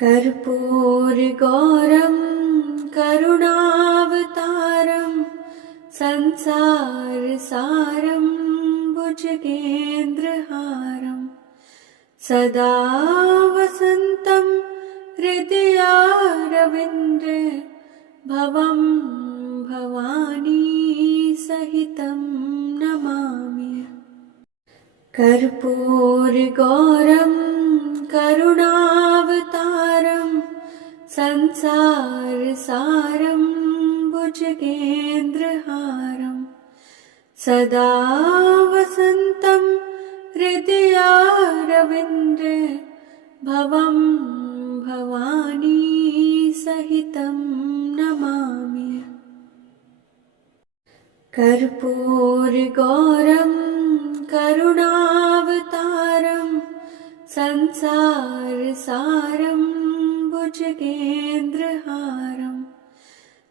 कर्पूरगौरं करुणावतारं संसारसारं भुजगेन्द्रहारं सदा वसन्तं हृदयारविन्दे भवं भवानी सहितं नमामि। कर्पूरगौरं करुणावतारं संसारसारं भुजगेन्द्रहारं सदा वसन्तं हृदयारविन्दे भवं भवानी सहितं नमामि। कर्पूरगौरं करुणावतारं संसारसारं भुजगेन्द्रहारं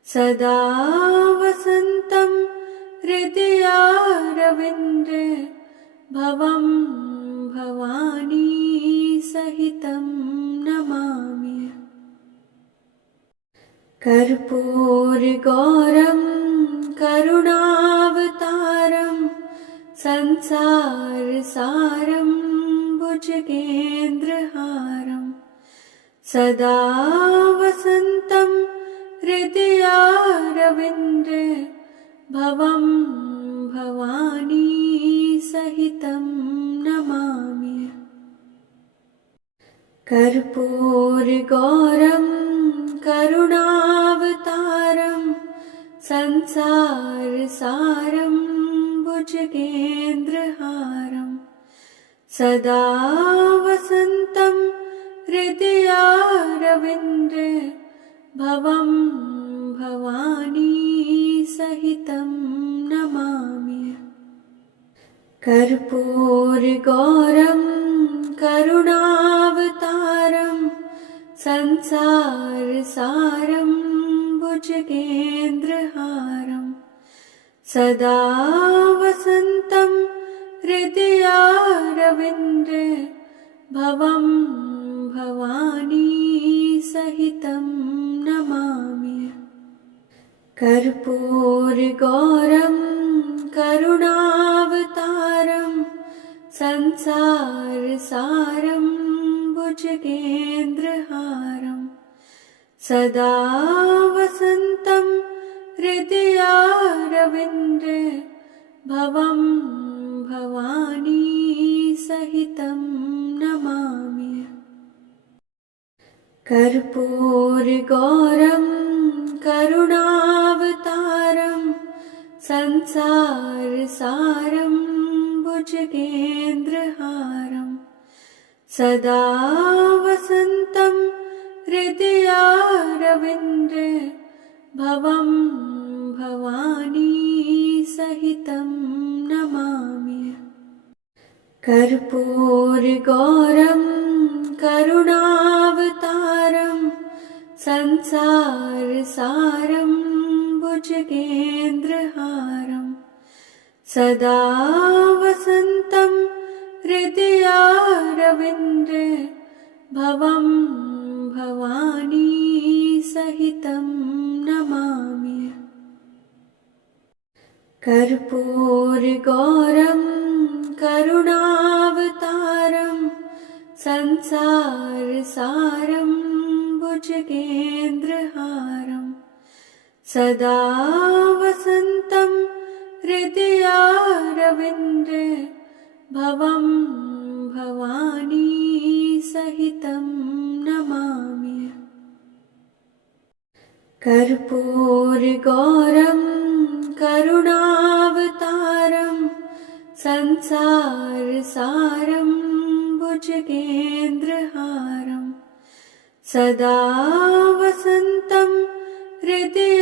सदा वसन्तं हृदयारविन्दे भवं भवानी सहितं नमामि। कर्पूरगौरं करुणावतारं संसारसारं भुजगेन्द्रहारं सदा वसन्तं हृदयारविन्दे भवं भवानी सहितं नमामि। कर्पूरगौरं करुणावतारं संसारसारं भुजगेन्द्रहारं सदा वसन्तं हृदयारविन्दे भवं भवानी सहितं नमामि। कर्पूरगौरं करुणावतारं संसारसारं भुजगेन्द्रहारं सदा वसन्तं हृदयारविन्दे भवं भवानी सहितं नमामि। कर्पूरगौरं करुणावतारं संसारसारं भुजगेन्द्रहारं सदा वसन्तं हृदयारविन्दे भवं भवानी सहितं नमामि। कर्पूरगौरं करुणावतारं संसारसारं भुजगेन्द्रहारं सदा वसन्तं हृदयारविन्दे भवं भवानी सहितं नमामि। कर्पूरगौरं करुणावतारं संसारसारं भुजगेन्द्रहारं सदा वसन्तं हृदयारविन्दे भवं भवानी सहितं नमामि। कर्पूरगौरं करुणावतारं संसारसारं भुजगेन्द्रहारं सदा वसन्तं हृदयारविन्दे भवं भवानी सहितं नमामि। कर्पूरगौरं करुणावतारं संसारसारं भुजगेन्द्रहारं सदा वसन्तं हृदयारविन्दे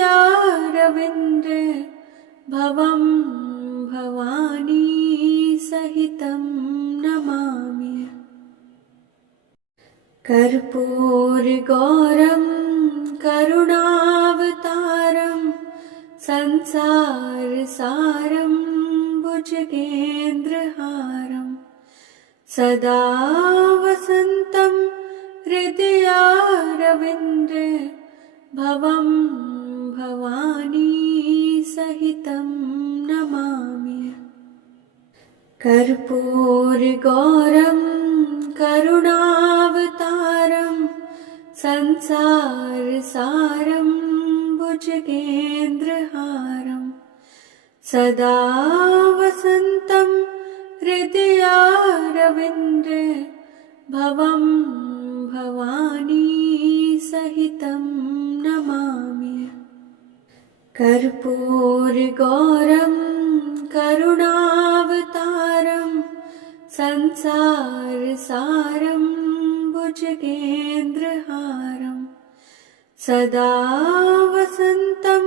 भवं भवानी सहितं नमामि। कर्पूरगौरं करुणावतारं संसारसारं भुजगेन्द्रहारं सदा वसन्तं हृदयारविन्द भवं भवानी सहितं नमामि। कर्पूरगौरं करुणावतारं संसारसारं भुजगेन्द्रहारं सदा वसन्तं हृदयारविन्द भवं भवानी सहितं नमामि। कर्पूरगौरं करुणावतारं संसारसारं भुजगेन्द्रहारं सदा वसन्तं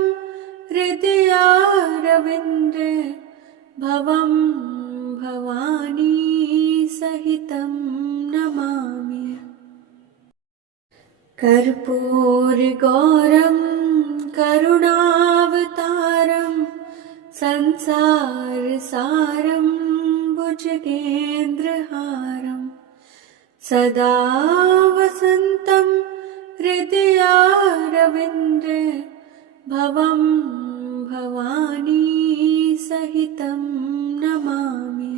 हृदयारविन्द भवं भवानी सहितं नमामि। कर्पूरगौरं करुणावतारं संसारसारं भुजगेन्द्रहारं सदा वसन्तं हृदयारविन्द भवं भवानी सहितं नमामि।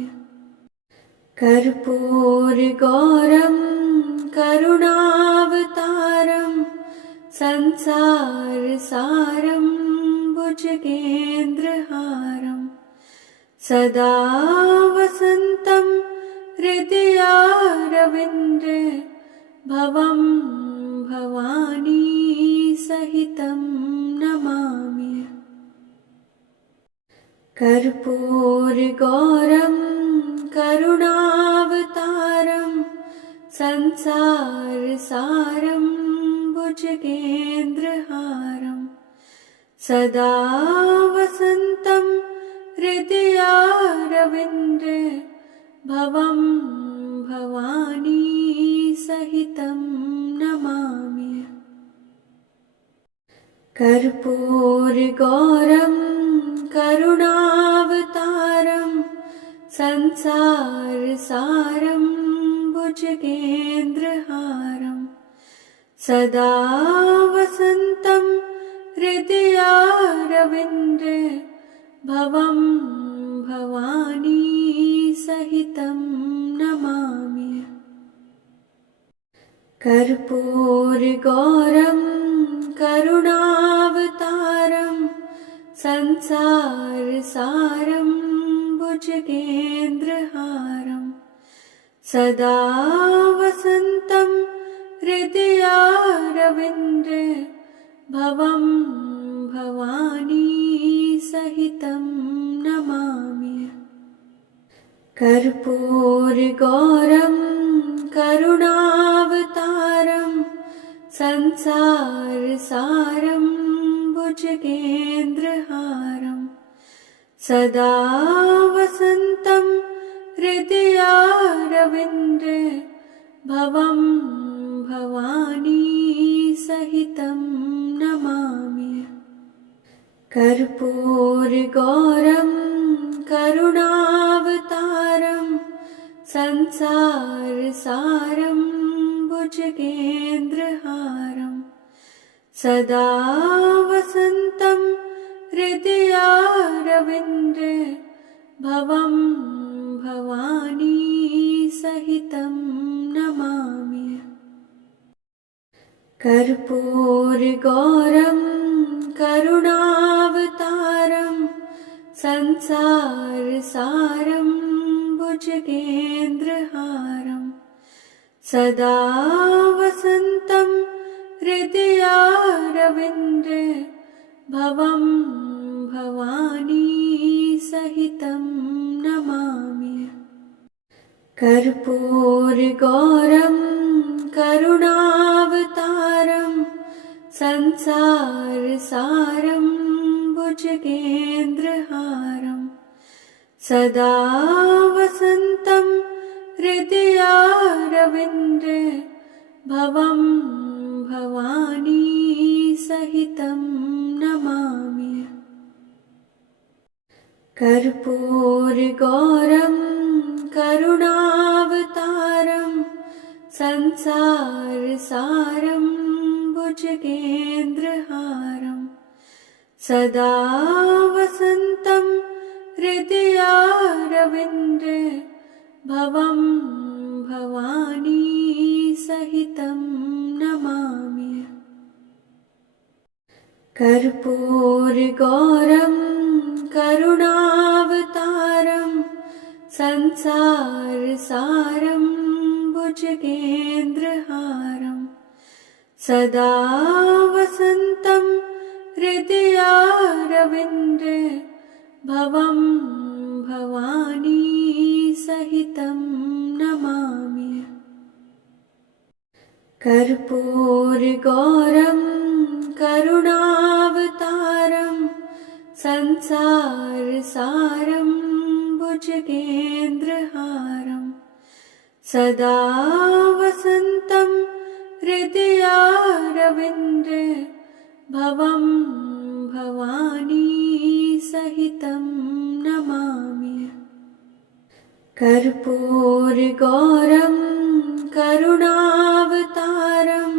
कर्पूरगौरं करुणावतारं संसारसारं भुजगेन्द्रहारं सदा वसन्तं हृदयारविन्द भवं भवानी सहितं नमामि। कर्पूरगौरं करुणावतारं संसारसारं भुजगेन्द्रहारं सदा वसन्तं हृदयारविन्द भवं भवानी सहितं नमामि। कर्पूरगौरं करुणावतारं संसारसारं भुजगेन्द्रहारं सदा वसन्तं हृदयारविन्द भवं भवानी सहितं नमामि। कर्पूरगौरं करुणावतारं संसारसारं भुजगेन्द्रहारं सदा वसन्तं हृदयारविन्द भवं भवानी सहितं नमामि। कर्पूरगौरं करुणावतारं संसारसारं भुजगेन्द्रहारं सदा वसन्तं हृदयारविन्द भवं भवानी सहितं नमामि। कर्पूरगौरं करुणावतारं संसारसारं भुजगेन्द्रहारं सदा वसन्तं हृदयारविन्द भवं भवानी सहितं नमामि। कर्पूरगौरं करुणावतारं संसारसारं भुजगेन्द्रहारं सदा वसन्तं हृदयारविन्द भवं भवानी सहितं नमामि। कर्पूरगौरं करुणावतारं संसारसारं भुजगेन्द्रहारं सदा वसन्तं हृदयारविन्द भवं भवानी सहितं नमामि। कर्पूरगौरं करुणावतारं संसारसारं भुजगेन्द्रहारं सदा वसन्तं हृदयारविन्दे भवं भवानी सहितं नमामि। कर्पूरगौरं करुणावतारं संसारसारं भुजगेन्द्रहारं सदा वसन्तं हृदयारविन्दे भवं भवानी सहितं नमामि। कर्पूरगौरं करुणावतारं संसारसारं भुजगेन्द्रहारं सदा वसन्तं हृदयारविन्दे भवं भवानी सहितं नमामि। कर्पूरगौरं करुणावतारं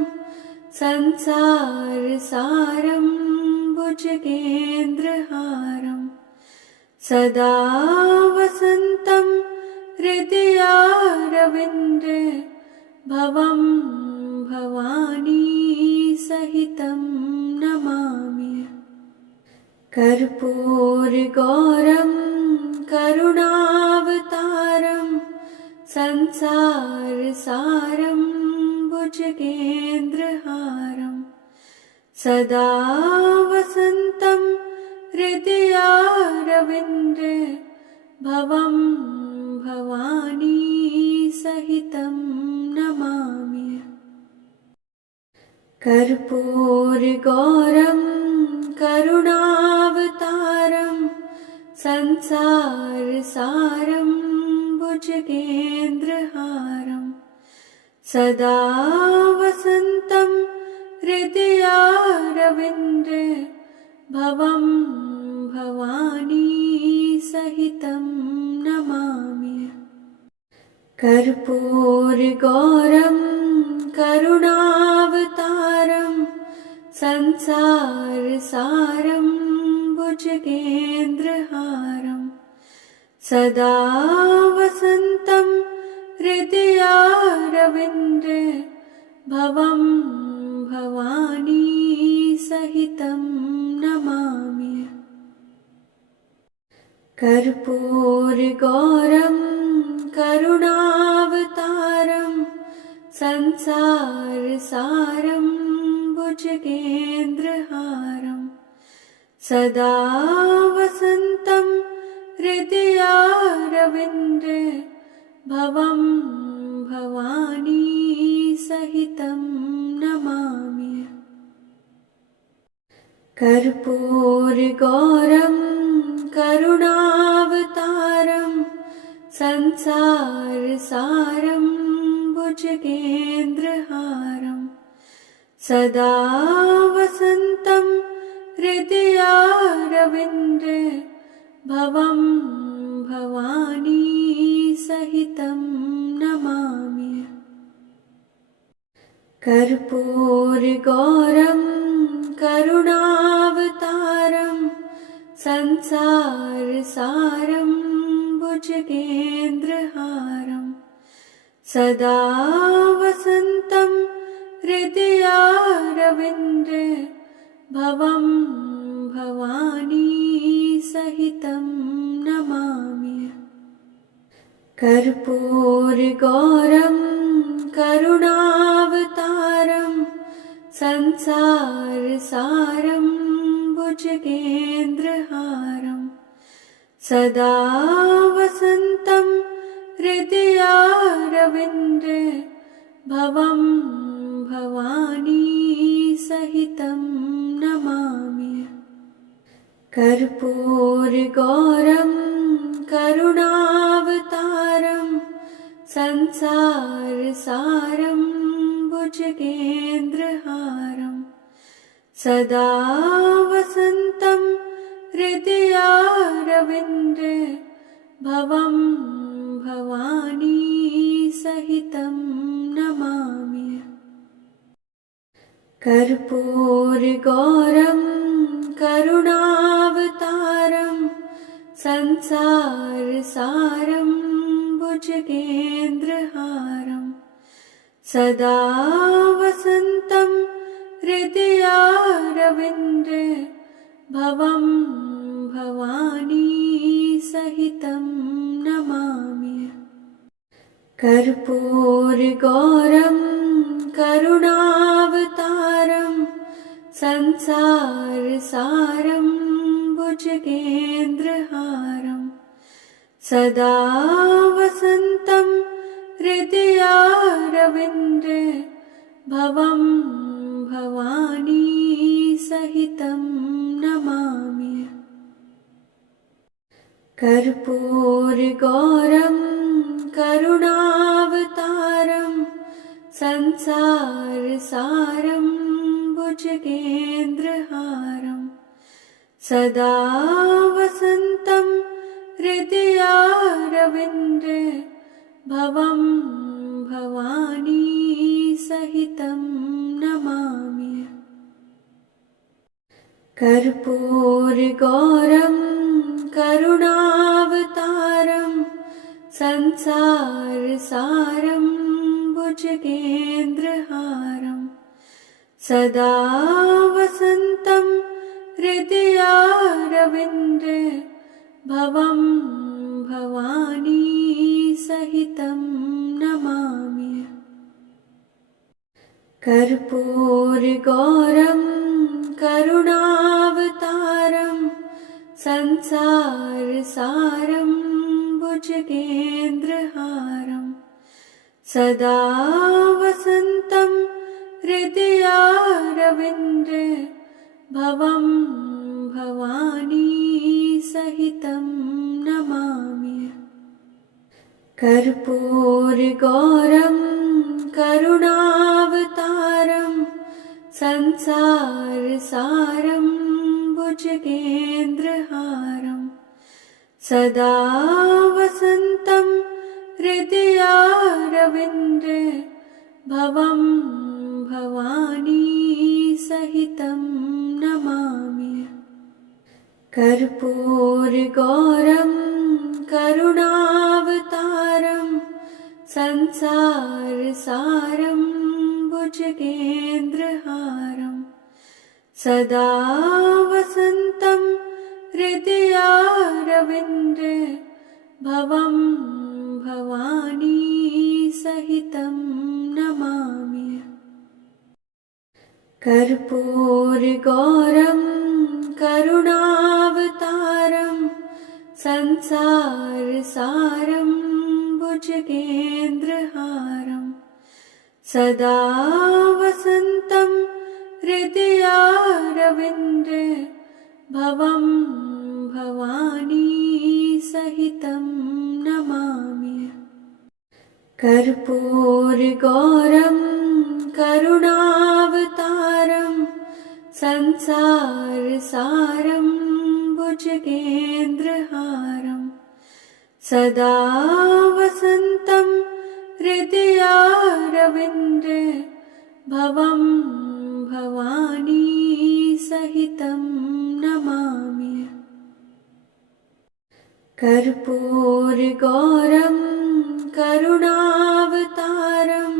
संसारसारं भुजगेन्द्रहारं सदा वसन्तं हृदयारविन्दे भवं भवानी सहितं नमामि। कर्पूरगौरं करुणावतारं संसारसारं भुजगेन्द्रहारं सदा वसन्तं हृदयारविन्दे भवं भवानी सहितं नमामि। कर्पूरगौरं करुणावतारं संसारसारं भुजगेन्द्रहारं सदा वसन्तं हृदयारविन्दे भवं भवानी सहितं नमामि। कर्पूरगौरं करुणावतारं संसारसारं भुजगेन्द्रहारं सदा वसन्तं हृदयारविन्दे भवं भवानी सहितं नमामि। कर्पूरगौरं करुणावतारं संसारसारं भुजगेन्द्रहारं सदा वसन्तं हृदयारविन्दे भवं भवानी सहितं नमामि। कर्पूरगौरं करुणावतारं संसारसारं भुजगेन्द्रहारं सदा वसन्तं हृदयारविन्दे भवं भवानी सहितं नमामि। कर्पूरगौरं करुणावतारं संसारसारं भुजगेन्द्रहारं सदा वसन्तं हृदयारविन्दे भवं भवानी सहितं नमामि। कर्पूरगौरं करुणावतारं संसारसारं भुजगेन्द्रहारं सदा वसन्तं हृदयारविन्दे भवं भवानी सहितं नमामि। कर्पूरगौरं करुणावतारं संसारसारं भुजगेन्द्रहारं सदा वसन्तं हृदयारविन्दे भवं भवानी सहितं नमामि। कर्पूरगौरं करुणावतारं संसारसारं भुजगेन्द्रहारं सदा वसन्तं हृदयारविन्दे भवं भवानी सहितं नमामि। कर्पूरगौरं करुणावतारं संसारसारं भुजगेन्द्रहारं सदा वसन्तं हृदयारविन्दे भवं भवानी सहितं नमामि। कर्पूरगौरं करुणावतारं संसारसारं भुजगेन्द्रहारं सदा वसन्तं हृदयारविन्दे भवं भवानी सहितं नमामि। कर्पूरगौरं करुणावतारं संसारसारं भुजगेन्द्रहारं सदा वसन्तं हृदयारविन्दे भवं भवानी सहितं नमामि। कर्पूरगौरं करुणावतारं संसारसारं भुजगेन्द्रहारं सदा वसन्तं हृदयारविन्दे भवं भवानी सहितं नमामि। कर्पूरगौरं करुणावतारं संसारसारं भुजगेन्द्रहारं सदा वसन्तं हृदयारविन्दे भवं भवानी सहितं नमामि। कर्पूरगौरं करुणावतारं संसारसारं भुजगेन्द्रहारं सदा वसन्तं हृदयारविन्दे भवं भवानी सहितं नमामि। कर्पूरगौरं करुणावतारं संसारसारं भुजगेन्द्रहारं सदा वसन्तं हृदयारविन्दे भवं भवानी सहितं नमामि। कर्पूरगौरं करुणावतारं संसारसारं भुजगेन्द्रहारं सदा वसन्तं हृदयारविन्दे भवं भवानी सहितं नमामि। कर्पूरगौरं करुणावतारं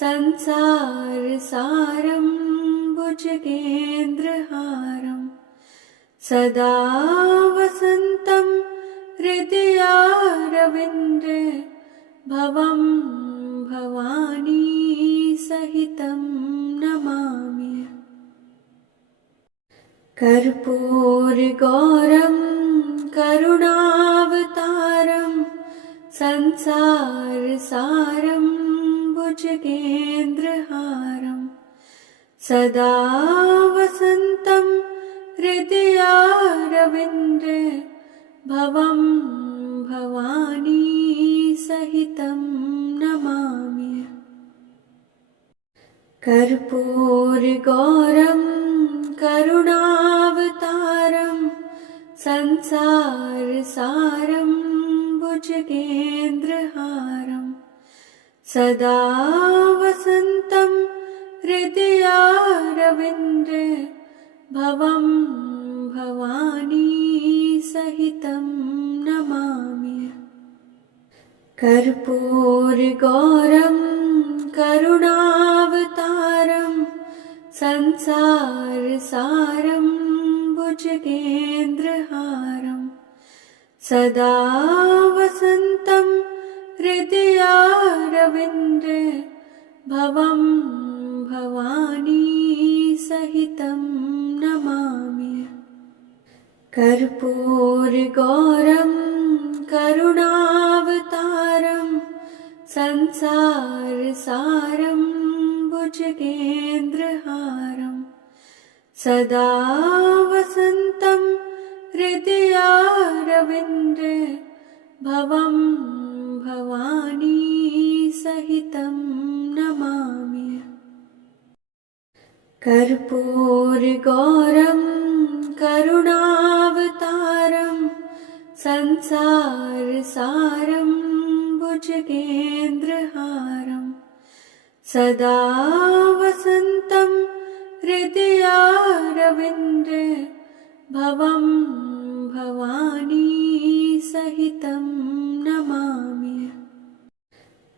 संसारसारं भुजगेन्द्रहारं सदा वसन्तं हृदयारविन्दे भवं भवानी सहितं नमामि। कर्पूरगौरं करुणावतारं संसारसारं भुजगेन्द्रहारं सदा वसन्तं हृदयारविन्दे भवं भवानी सहितं नमामि। कर्पूरगौरं करुणावतारं संसारसारं भुजगेन्द्रहारं सदा वसन्तं हृदयारविन्दे भवं भवानी सहितं नमामि। कर्पूरगौरं करुणावतारं संसारसारं भुजगेन्द्रहारं सदा वसन्तं हृदयारविन्दे भवं भवानी सहितं नमामि। कर्पूरगौरं करुणावतारं संसारसारं भुजगेन्द्रहारं सदा वसन्तं हृदयारविन्दे भवं भवानी सहितं नमामि। कर्पूरगौरं करुणावतारं संसारसारं भुजगेन्द्रहारं सदा वसन्तं हृदयारविन्दे भवं भवानी सहितं नमामि।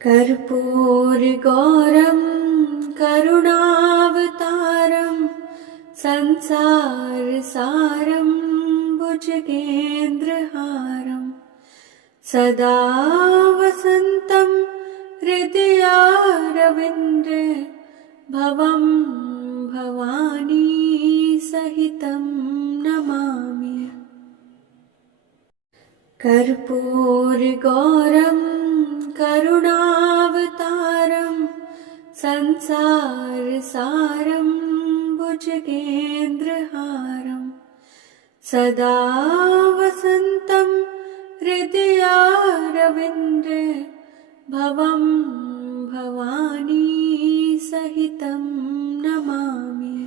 कर्पूरगौरं करुणावतारं संसारसारं भुजगेन्द्रहारं सदा वसन्तं हृदयारविन्दे भवं भवानी सहितं नमामि। कर्पूरगौरं करुणावतारं संसारसारं भुजगेन्द्रहारं सदा वसन्तं हृदयारविन्दे भवं भवानी सहितं नमामि।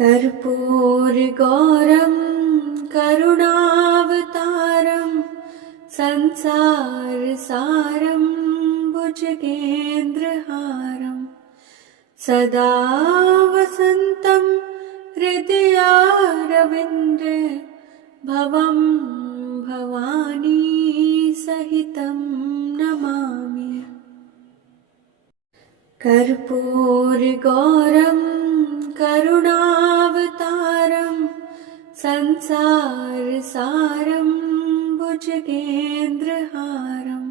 कर्पूरगौरं करुणावतारं संसारसारं भुजगेन्द्रहारं सदा वसन्तं हृदयारविन्दे भवं भवानी सहितं नमामि। कर्पूरगौरं करुणावतारं संसारसारं भुजगेन्द्रहारं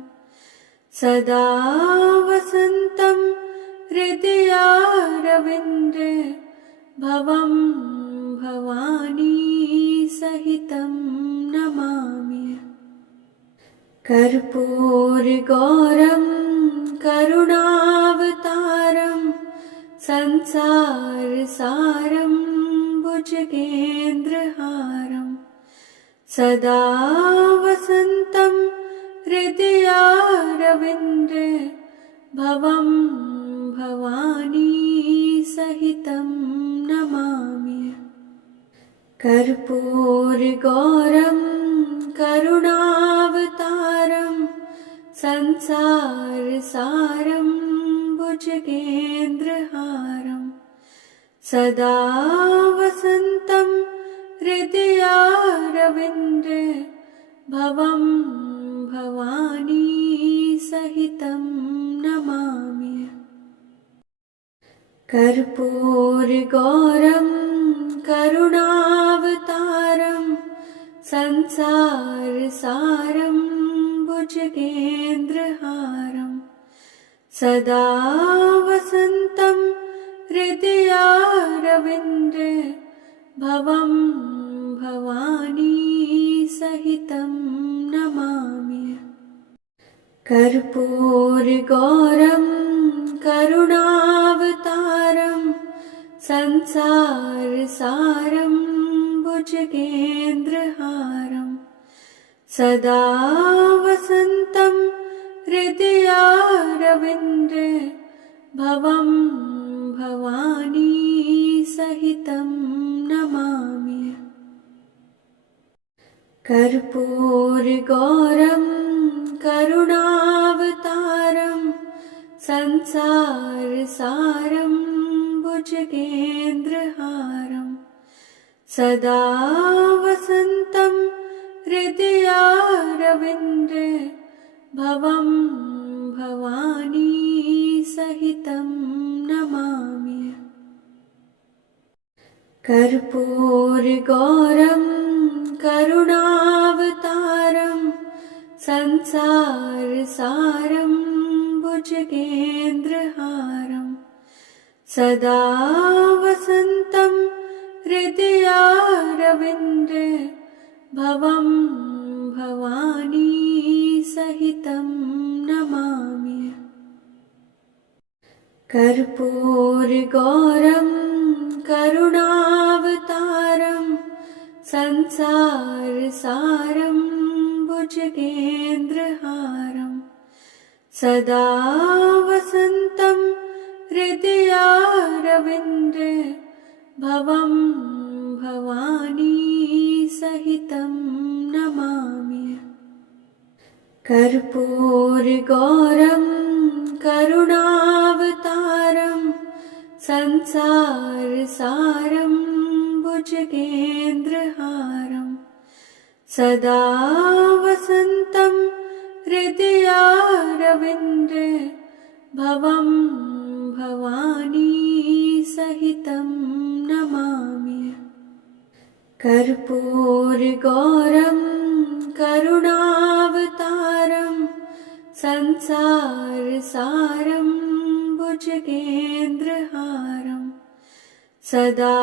सदा वसन्तं हृदयारविन्दे भवं भवानी सहितं नमामि। कर्पूरगौरं करुणावतारं संसारसारं भुजगेन्द्रहारं सदा वसन्तं हृदयारविन्दे भवं भवानी सहितं नमामि। कर्पूरगौरं करुणावतारं संसारसारं भुजगेन्द्रहारं सदा वसन्तं हृदयारविन्दे भवं भवानी सहितं नमामि। कर्पूरगौरं करुणावतारं संसारसारं भुजगेन्द्रहारं सदा वसन्तं हृदयारविन्दे भवं भवानी सहितं नमामि। कर्पूरगौरं करुणावतारं संसारसारं भुजगेन्द्रहारं सदा वसन्तं हृदयारविन्दे भवं भवानी सहितं नमामि। कर्पूरगौरं करुणावतारं संसारसारं भुजगेन्द्रहारं सदा वसन्तं हृदयारविन्दे भवं भवानी सहितं नमामि। कर्पूरगौरं करुणावतारं संसारसारं भुजगेन्द्रहारं सदा वसन्तं हृदयारविन्दे भवं भवानी सहितं नमामि। कर्पूरगौरं करुणावतारं संसारसारं भुजगेन्द्रहारं सदा वसन्तं हृदयारविन्दे भवं भवानी सहितं नमामि। कर्पूरगौरं करुणावतारं संसारसारं भुजगेन्द्रहारं सदा वसन्तं हृदयारविन्दे भवं भवानी सहितं नमामि। कर्पूरगौरं करुणावतारं संसारसारं भुजगेन्द्रहारं सदा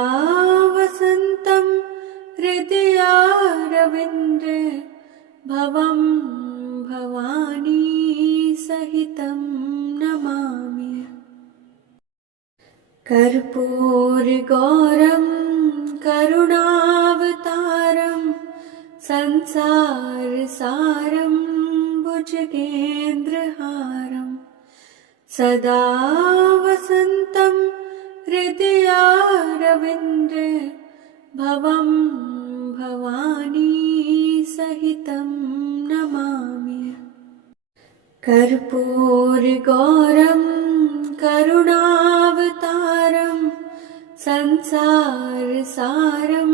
वसन्तं हृदयारविन्दे भवं भवानी सहितं नमामि। कर्पूरगौरं करुणावतारं संसारसारं भुजगेन्द्रहारं सदा वसन्तं हृदयारविन्दे भवं भवानी सहितं नमामि। कर्पूरगौरं करुणावतारं संसारसारं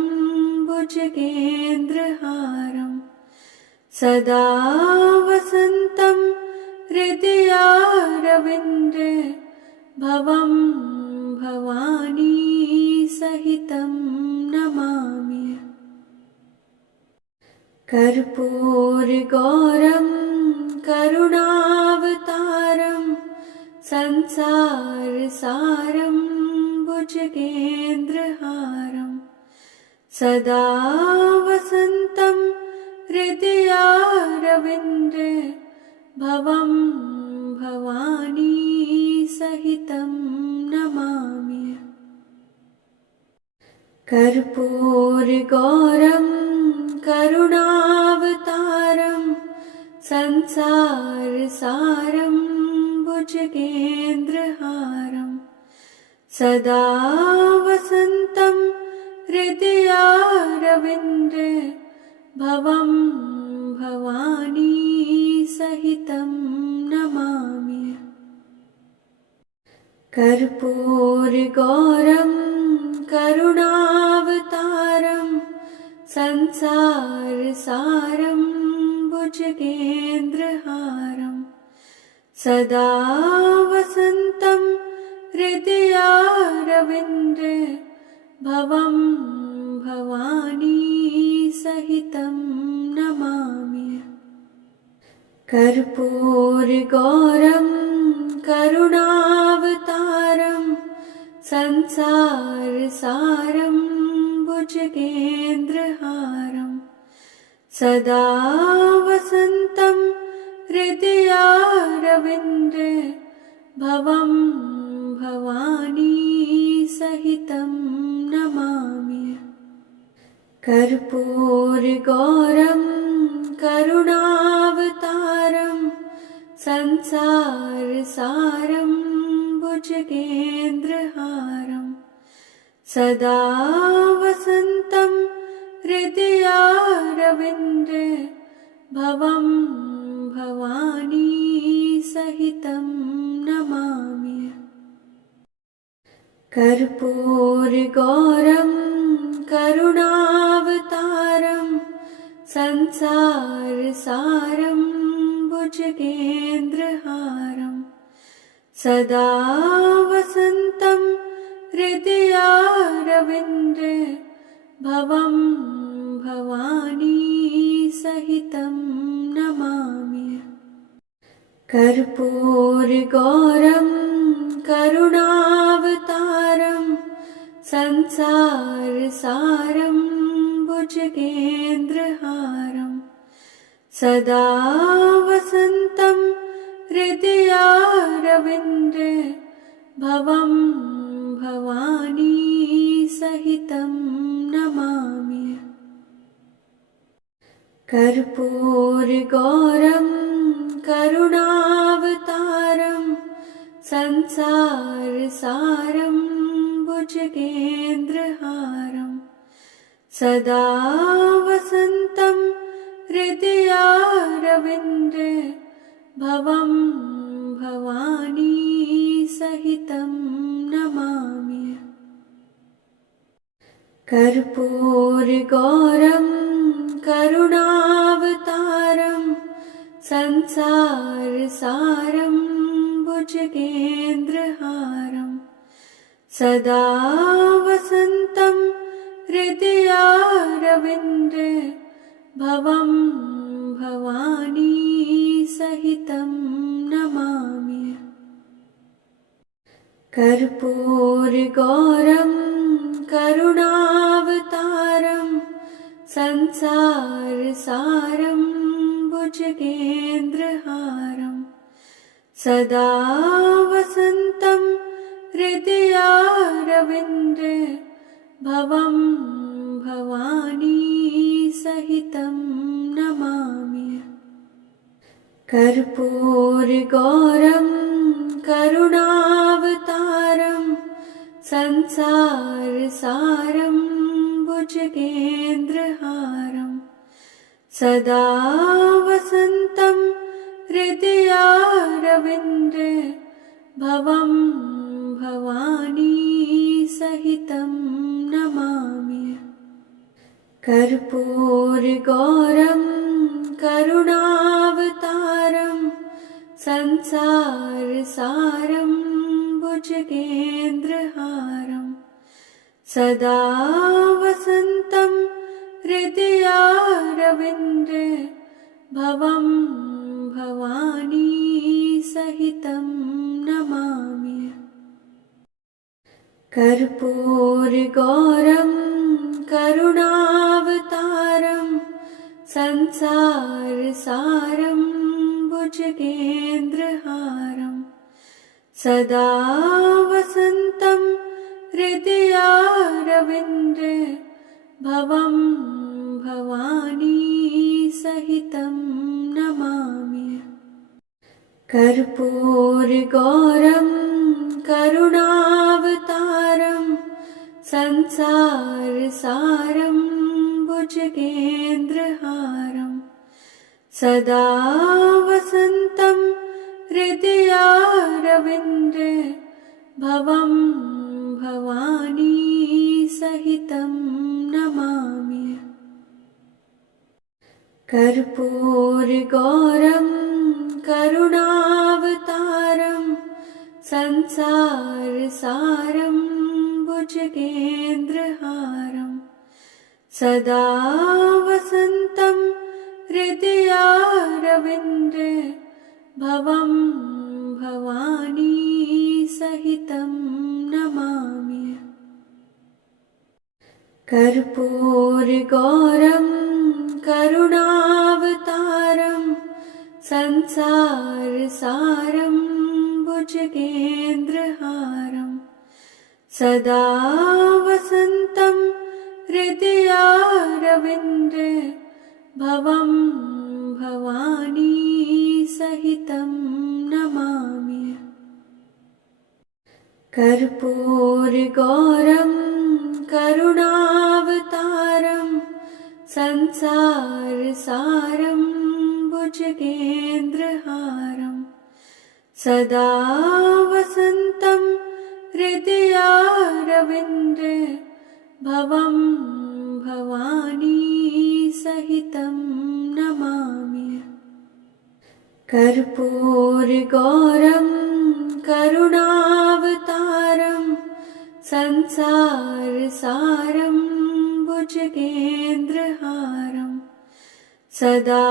भुजगेन्द्रहारं सदा वसन्तं हृदयारविन्दे भवं भवानी सहितं नमामि। कर्पूरगौरं करुणावतारं संसारसारं भुजगेन्द्रहारं सदा वसन्तं हृदयारविन्दे भवं भवानी सहितं नमामि। कर्पूरगौरं करुणावतारं संसारसारं भुजगेन्द्रहारं सदा वसन्तं हृदयारविन्दे भवं भवानी सहितं नमामि। कर्पूरगौरं करुणावतारं संसारसारं भुजगेन्द्रहारं सदा वसन्तं हृदयारविन्दे भवं भवानी सहितं नमामि। कर्पूरगौरं करुणावतारं संसारसारं भुजगेन्द्रहारं सदा वसन्तं हृदयारविन्दे भवं भवानी सहितं नमामि। कर्पूरगौरं करुणावतारं संसारसारं भुजगेन्द्रहारं सदा वसन्तं हृदयारविन्दे भवं भवानी सहितं नमामि। कर्पूरगौरं करुणावतारं संसारसारं भुजगेन्द्रहारं सदा वसन्तं हृदयारविन्दे भवं भवानी सहितं नमामि। कर्पूरगौरं करुणावतारं संसारसारं भुजगेन्द्रहारं सदा वसन्तं हृदयारविन्दे भवं भवानी सहितं नमामि। कर्पूरगौरं करुणावतारं संसारसारं भुजगेन्द्रहारं सदा वसन्तं हृदयारविन्दे भवं भवानी सहितं नमामि। कर्पूरगौरं करुणावतारं संसारसारं भुजगेन्द्रहारं सदा वसन्तं हृदयारविन्दे भवं भवानी सहितं नमामि। कर्पूरगौरं करुणावतारं संसारसारं भुजगेन्द्रहारं सदा वसन्तं हृदयारविन्दे भवं भवानी सहितं नमामि। कर्पूरगौरं करुणावतारं संसारसारं भुजगेन्द्रहारं सदा वसन्तं हृदयारविन्दे भवं भवानी सहितं नमामि। कर्पूरगौरं करुणावतारं संसारसारं भुजगेन्द्रहारं सदा वसन्तं हृदयारविन्दे भवं भवानी सहितं नमामि। कर्पूरगौरं करुणावतारं संसारसारं भुजगेन्द्रहारं सदा वसन्तं हृदयारविन्दे भवं भवानी सहितं नमामि। कर्पूरगौरं करुणावतारं संसारसारं भुजगेन्द्रहारं सदा वसन्तं हृदयारविन्दे भवं भवानी सहितं नमामि। कर्पूरगौरं करुणावतारं संसारसारं भुजगेन्द्रहारं सदा वसन्तं हृदयारविन्दे भवं भवानी सहितं नमामि। कर्पूरगौरं करुणावतारं संसारसारं भुजगेन्द्रहारं सदा वसन्तं हृदयारविन्दे भवं भवानी सहितं नमामि। कर्पूरगौरं करुणावतारं संसारसारं भुजगेन्द्रहारं सदा वसन्तं हृदयारविन्दे भवं भवानी सहितं नमामि। कर्पूरगौरं करुणावतारं संसारसारं भुजगेन्द्रहारं सदा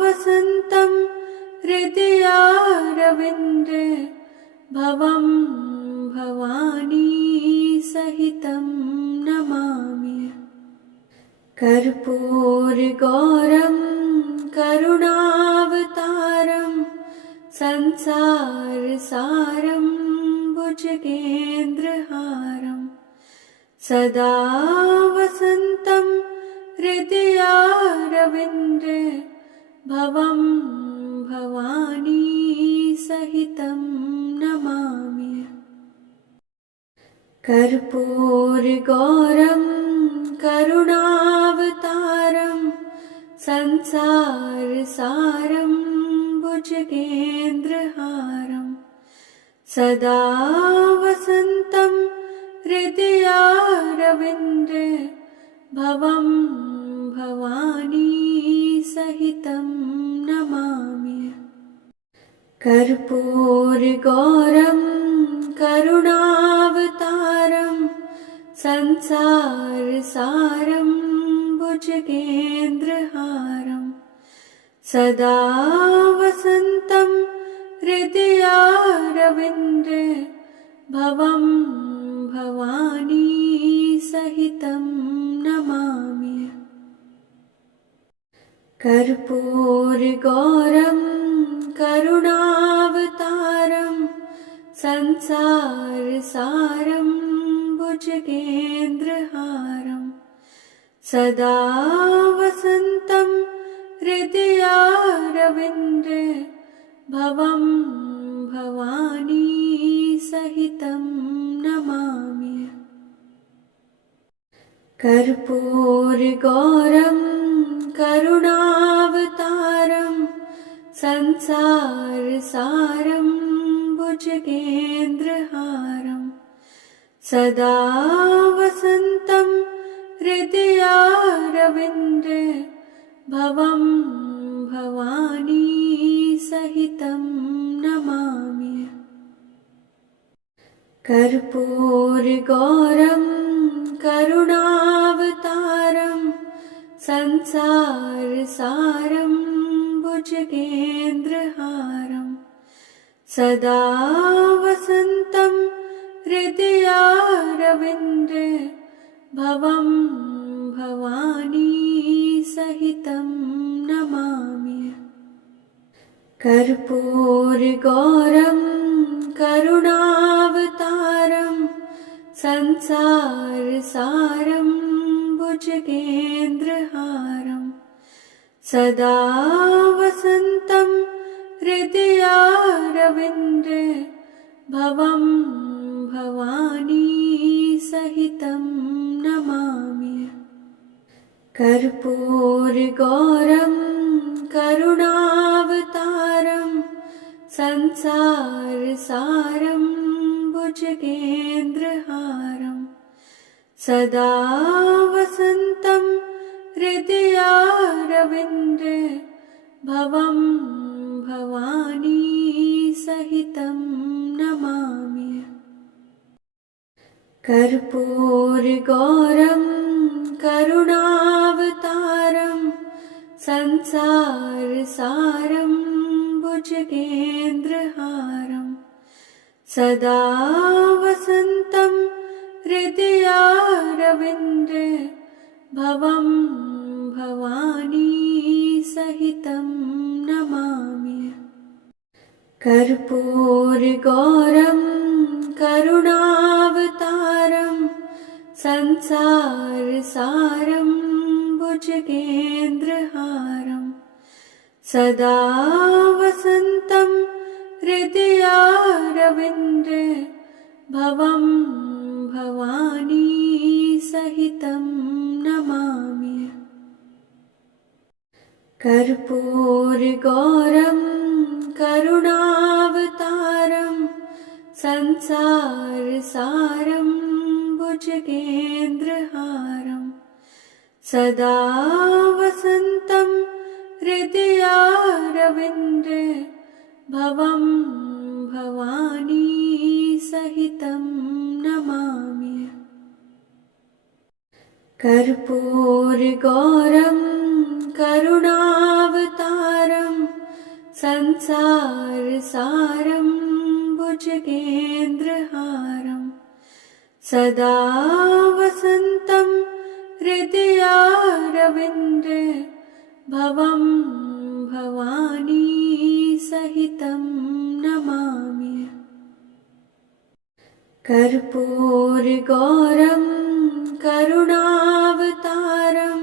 वसन्तं हृदयारविन्दे भवं भवानी सहितं नमामि। कर्पूरगौरं करुणावतारं संसारसारं भुजगेन्द्रहारं सदा वसन्तं हृदयारविन्दे भवं भवानी सहितं नमामि। कर्पूरगौरं करुणावतारं संसारसारं भुजगेन्द्रहारं सदा वसन्तं हृदयारविन्दे भवं भवानी सहितं नमामि। कर्पूरगौरं करुणावतारं संसारसारं भुजगेन्द्रहारं सदा वसन्तं हृदयारविन्दे भवं भवानी सहितं नमामि। कर्पूरगौरं करुणावतारं संसारसारं भुजगेन्द्रहारं सदा वसन्तं हृदयारविन्दे भवं भवानी सहितं नमामि। कर्पूरगौरं करुणावतारं संसारसारं भुजगेन्द्रहारं सदा वसन्तं हृदयारविन्दे भवं भवानी सहितं नमामि। कर्पूरगौरं करुणावतारं संसारसारं भुजगेन्द्रहारं सदा वसन्तं हृदयारविन्दे भवं भवानी सहितं नमामि। कर्पूरगौरं करुणावतारं संसारसारं भुजगेन्द्रहारं सदा वसन्तं हृदयारविन्दे भवं भवानी सहितं नमामि। कर्पूरगौरं करुणावतारं संसारसारं भुजगेन्द्रहारं सदा वसन्तं हृदयारविन्दे भवं भवानी सहितं नमामि। कर्पूरगौरं करुणावतारं संसारसारं भुजगेन्द्रहारं सदा वसन्तं हृदयारविन्दे भवं भवानी सहितं नमामि। कर्पूरगौरं करुणावतारं संसारसारं भुजगेन्द्रहारं सदा वसन्तं हृदयारविन्दे भवं भवानी सहितं नमामि। कर्पूरगौरं करुणावतारं संसारसारं भुजगेन्द्रहारं सदा वसन्तं हृदयारविन्दे भवं भवानी सहितं नमामि। कर्पूरगौरं करुणावतारं संसारसारं भुजगेन्द्रहारं सदा वसन्तं हृदयारविन्दे भवं भवानी सहितं नमामि। कर्पूरगौरं करुणावतारं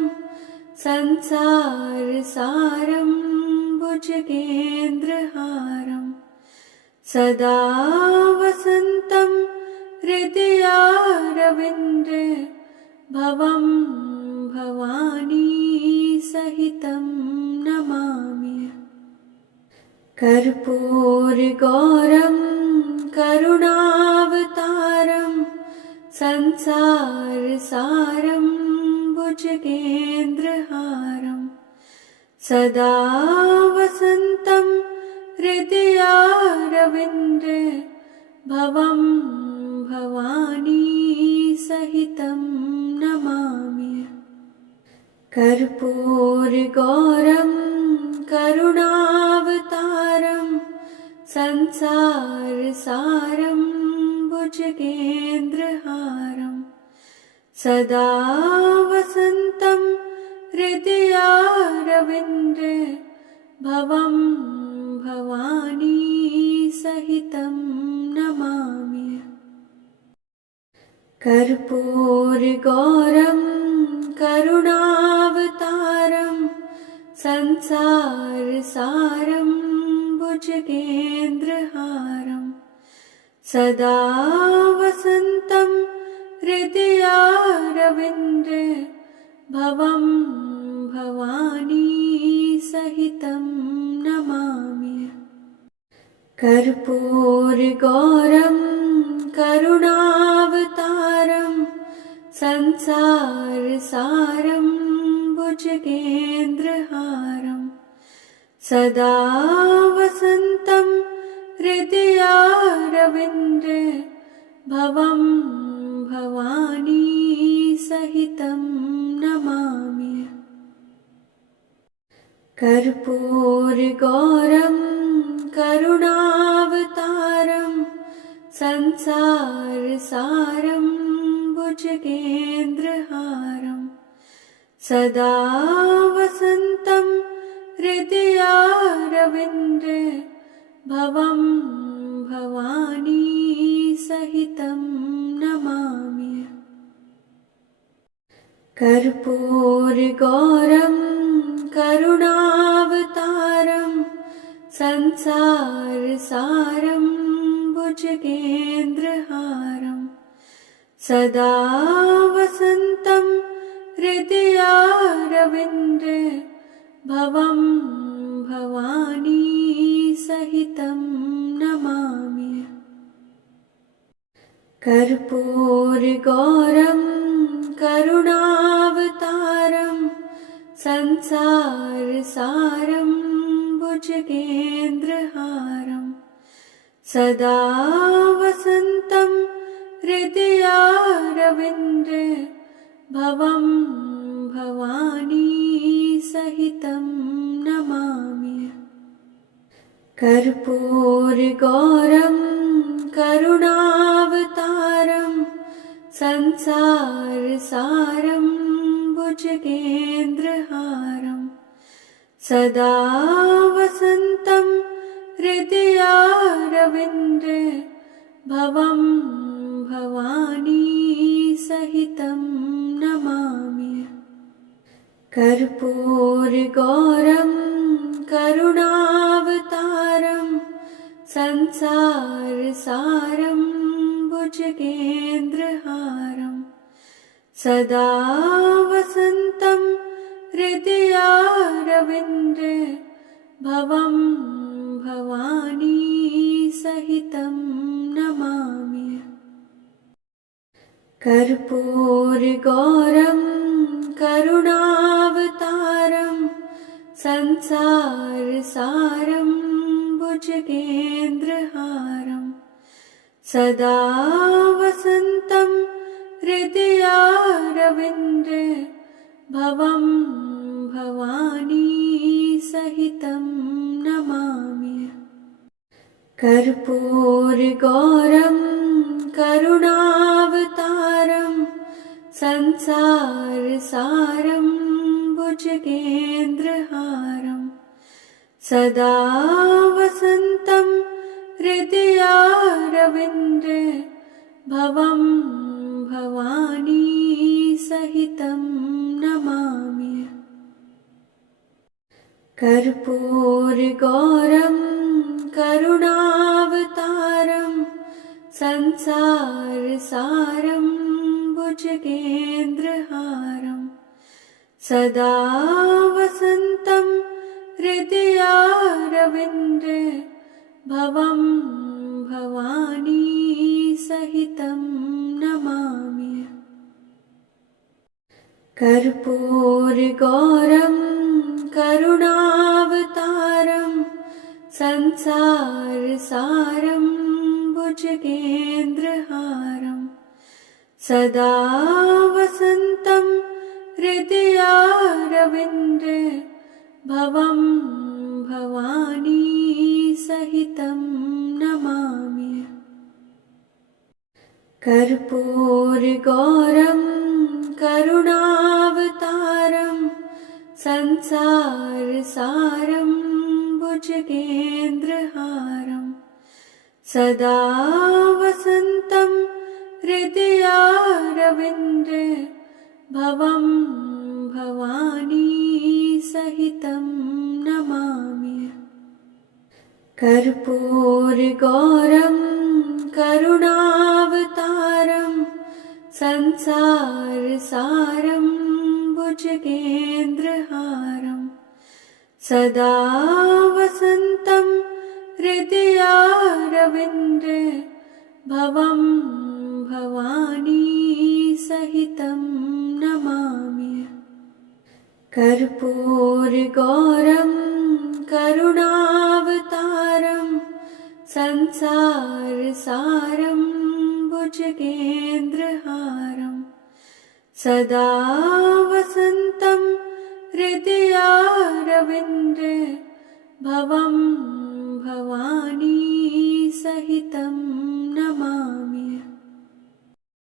संसारसारं भुजगेन्द्रहारं सदा वसन्तं हृदयारविन्दे भवं भवानी सहितं नमामि। कर्पूरगौरं करुणावतारं संसारसारं भुजगेन्द्रहारं सदा वसन्तं हृदयारविन्दे भवं भवानी सहितं नमामि। कर्पूरगौरं करुणावतारं संसारसारं भुजगेन्द्रहारं सदा वसन्तं हृदयारविन्दे भवं भवानी सहितं नमामि। कर्पूरगौरं करुणावतारं संसारसारं भुजगेन्द्रहारं सदा वसन्तं हृदयारविन्दे भवं भवानी सहितं नमामि। कर्पूरगौरं करुणावतारं संसारसारं भुजगेन्द्रहारं सदा वसन्तं हृदयारविन्दे भवं भवानी सहितं नमामि। कर्पूरगौरं करुणावतारं संसारसारं भुजगेन्द्रहारं सदा वसन्तं हृदयारविन्दे भवं भवानी सहितं नमामि। कर्पूरगौरं करुणावतारं संसारसारं भुजगेन्द्रहारं सदा वसन्तं हृदयारविन्दे भवं भवानी सहितं नमामि। कर्पूरगौरं करुणावतारं संसारसारं भुजगेन्द्रहारं सदा वसन्तं हृदयारविन्दे भवं भवानी सहितं नमामि। कर्पूरगौरं करुणावतारं संसारसारं भुजगेन्द्रहारं सदा वसन्तं हृदयारविन्दे भवं भवानी सहितं नमामि। कर्पूरगौरं करुणावतारं संसारसारं भुजगेन्द्रहारं सदा वसन्तं हृदयारविन्दे भवं भवानी सहितं नमामि। कर्पूरगौरं करुणावतारं संसारसारं भुजगेन्द्रहारं सदा वसन्तं हृदयारविन्दे भवं भवानी सहितं नमामि। कर्पूरगौरं करुणावतारं संसारसारं भुजगेन्द्रहारं सदा वसन्तं हृदयारविन्दे भवं भवानी सहितं नमामि। कर्पूरगौरं करुणावतारं संसारसारं भुजगेन्द्रहारं सदा वसन्तं हृदयारविन्दे भवं भवानी सहितं नमामि। कर्पूरगौरं करुणावतारं संसारसारं भुजगेन्द्रहारं सदा वसन्तं हृदयारविन्दे भवं भवानी सहितं नमामि। कर्पूरगौरं करुणावतारं संसारसारं भुजगेन्द्रहारं सदा वसन्तं हृदयारविन्दे भवं भवानी सहितं नमामि। कर्पूरगौरं करुणावतारं संसारसारं भुजगेन्द्रहारं सदा वसन्तं हृदयारविन्दे भवं भवानी सहितं नमामि। कर्पूरगौरं करुणावतारं संसारसारं भुजगेन्द्रहारं सदा वसन्तं हृदयारविन्दे भवं भवानी सहितं नमामि।